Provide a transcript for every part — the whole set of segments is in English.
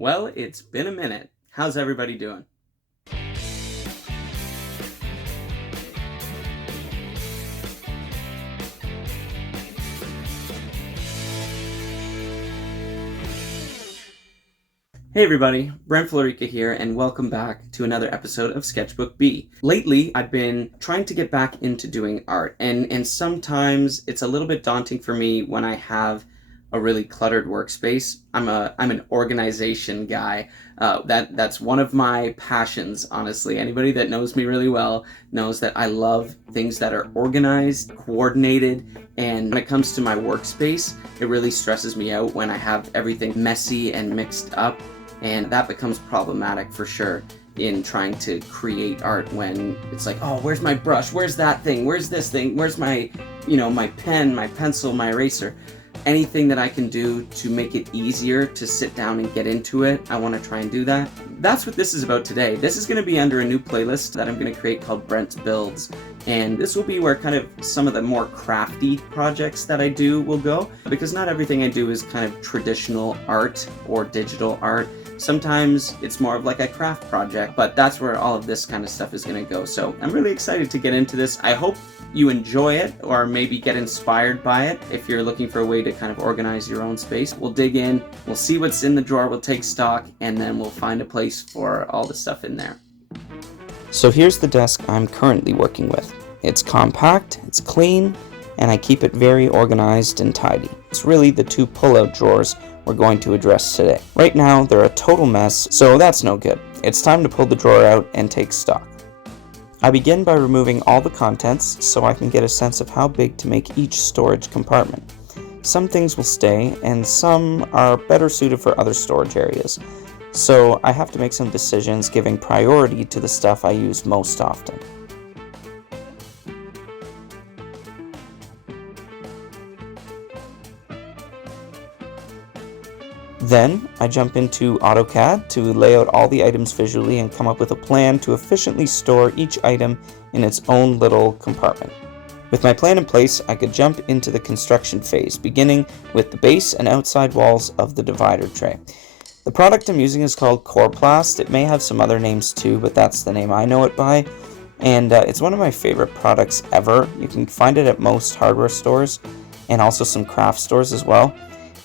Well, it's been a minute. How's everybody doing? Hey everybody, Brent Florica here, and welcome back to another episode of Sketchbook B. Lately, I've been trying to get back into doing art, and sometimes it's a little bit daunting for me when I have a really cluttered workspace. I'm an organization guy. That's one of my passions, honestly. Anybody that knows me really well knows that I love things that are organized, coordinated, and when it comes to my workspace, it really stresses me out when I have everything messy and mixed up. And that becomes problematic for sure in trying to create art when it's like, oh, where's my brush? Where's that thing? Where's this thing? Where's my, my pen, my pencil, my eraser? Anything that I can do to make it easier to sit down and get into it, I want to try and do that. That's what this is about today. This is going to be under a new playlist that I'm going to create called BRENT'S BUILDS. And this will be where kind of some of the more crafty projects that I do will go, because not everything I do is kind of traditional art or digital art. Sometimes it's more of like a craft project, but that's where all of this kind of stuff is going to go. So I'm really excited to get into this. I hope you enjoy it or maybe get inspired by it if you're looking for a way to kind of organize your own space. We'll dig in, we'll see what's in the drawer, we'll take stock, and then we'll find a place for all the stuff in there. So here's the desk I'm currently working with. It's compact, it's clean, and I keep it very organized and tidy. It's really the two pull-out drawers we're going to address today. Right now, they're a total mess, so that's no good. It's time to pull the drawer out and take stock. I begin by removing all the contents so I can get a sense of how big to make each storage compartment. Some things will stay, and some are better suited for other storage areas. So I have to make some decisions giving priority to the stuff I use most often. Then, I jump into AutoCAD to lay out all the items visually and come up with a plan to efficiently store each item in its own little compartment. With my plan in place, I could jump into the construction phase, beginning with the base and outside walls of the divider tray. The product I'm using is called Coroplast. It may have some other names too, but that's the name I know it by. And it's one of my favorite products ever. You can find it at most hardware stores and also some craft stores as well.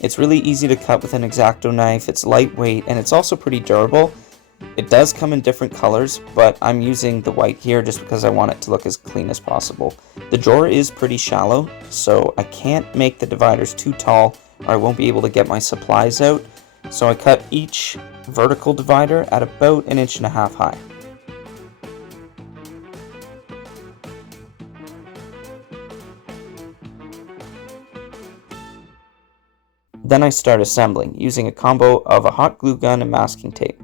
It's really easy to cut with an X-Acto knife, it's lightweight, and it's also pretty durable. It does come in different colors, but I'm using the white here just because I want it to look as clean as possible. The drawer is pretty shallow, so I can't make the dividers too tall or I won't be able to get my supplies out. So I cut each vertical divider at about 1.5 inches high. Then I start assembling, using a combo of a hot glue gun and masking tape.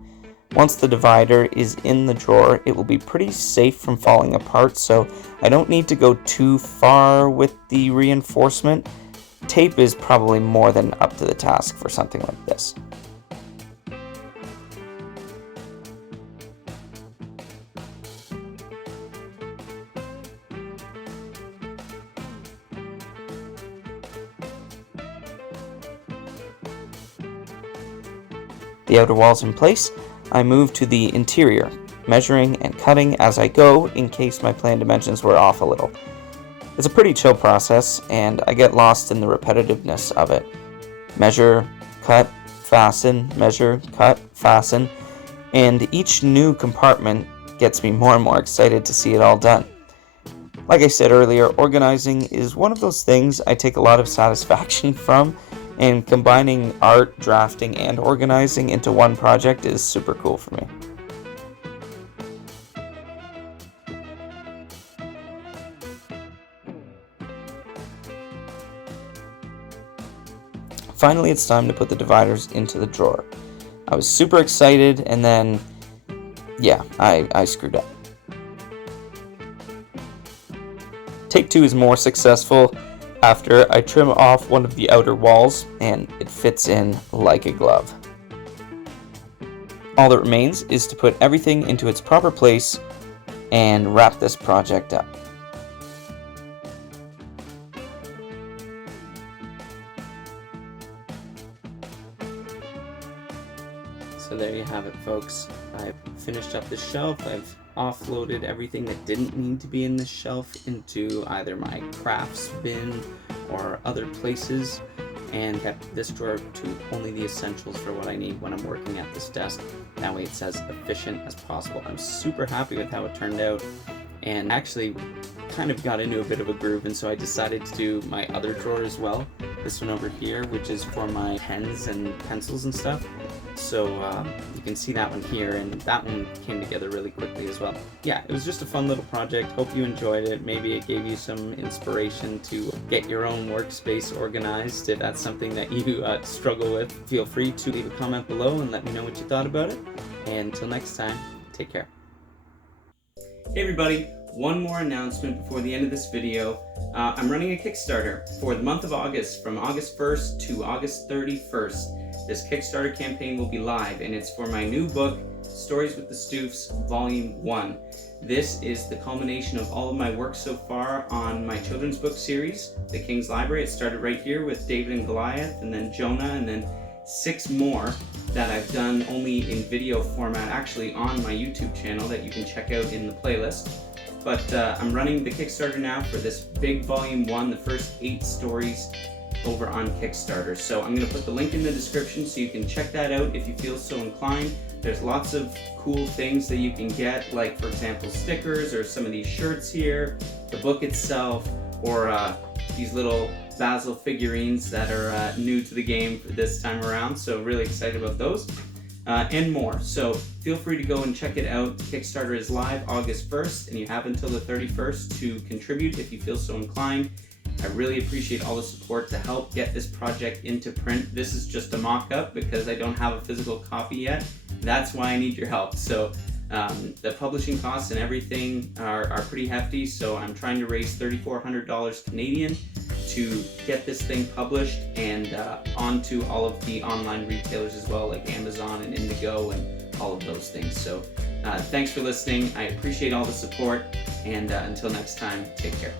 Once the divider is in the drawer, it will be pretty safe from falling apart, so I don't need to go too far with the reinforcement. Tape is probably more than up to the task for something like this. The outer walls in place, I move to the interior, measuring and cutting as I go in case my plan dimensions were off a little. It's a pretty chill process, and I get lost in the repetitiveness of it. Measure, cut, fasten, measure, cut, fasten, and each new compartment gets me more and more excited to see it all done. Like I said earlier, organizing is one of those things I take a lot of satisfaction from, and combining art, drafting, and organizing into one project is super cool for me. Finally, it's time to put the dividers into the drawer. I was super excited, and then, I screwed up. Take 2 is more successful after I trim off one of the outer walls, and it fits in like a glove. All that remains is to put everything into its proper place and wrap this project up. So there you have it, folks. I've finished up the shelf. I've offloaded everything that didn't need to be in this shelf into either my crafts bin or other places, and kept this drawer to only the essentials for what I need when I'm working at this desk. That way it's as efficient as possible. I'm super happy with how it turned out, and actually kind of got into a bit of a groove, and so I decided to do my other drawer as well. This one over here, which is for my pens and pencils and stuff. So you can see that one here, and that one came together really quickly as well. Yeah, it was just a fun little project. Hope you enjoyed it. Maybe it gave you some inspiration to get your own workspace organized. If that's something that you struggle with, feel free to leave a comment below and let me know what you thought about it. And until next time, take care. Hey everybody, one more announcement before the end of this video. I'm running a Kickstarter for the month of August, from August 1st to August 31st. This Kickstarter campaign will be live, and it's for my new book, Stories with the Stoofs, Volume 1. This is the culmination of all of my work so far on my children's book series, The King's Library. It started right here with David and Goliath, and then Jonah, and then 6 more that I've done only in video format, actually on my YouTube channel that you can check out in the playlist. But I'm running the Kickstarter now for this big Volume 1, the first 8 stories over on Kickstarter. So I'm going to put the link in the description so you can check that out if you feel so inclined. There's lots of cool things that you can get, like for example stickers or some of these shirts here, the book itself, or these little Basil figurines that are new to the game for this time around. So really excited about those. And more. So feel free to go and check it out. Kickstarter is live August 1st, and you have until the 31st to contribute if you feel so inclined. I really appreciate all the support to help get this project into print. This is just a mock-up because I don't have a physical copy yet. That's why I need your help. So the publishing costs and everything are pretty hefty, so I'm trying to raise $3,400 Canadian to get this thing published and onto all of the online retailers as well, like Amazon and Indigo and all of those things. So thanks for listening. I appreciate all the support, and until next time, take care.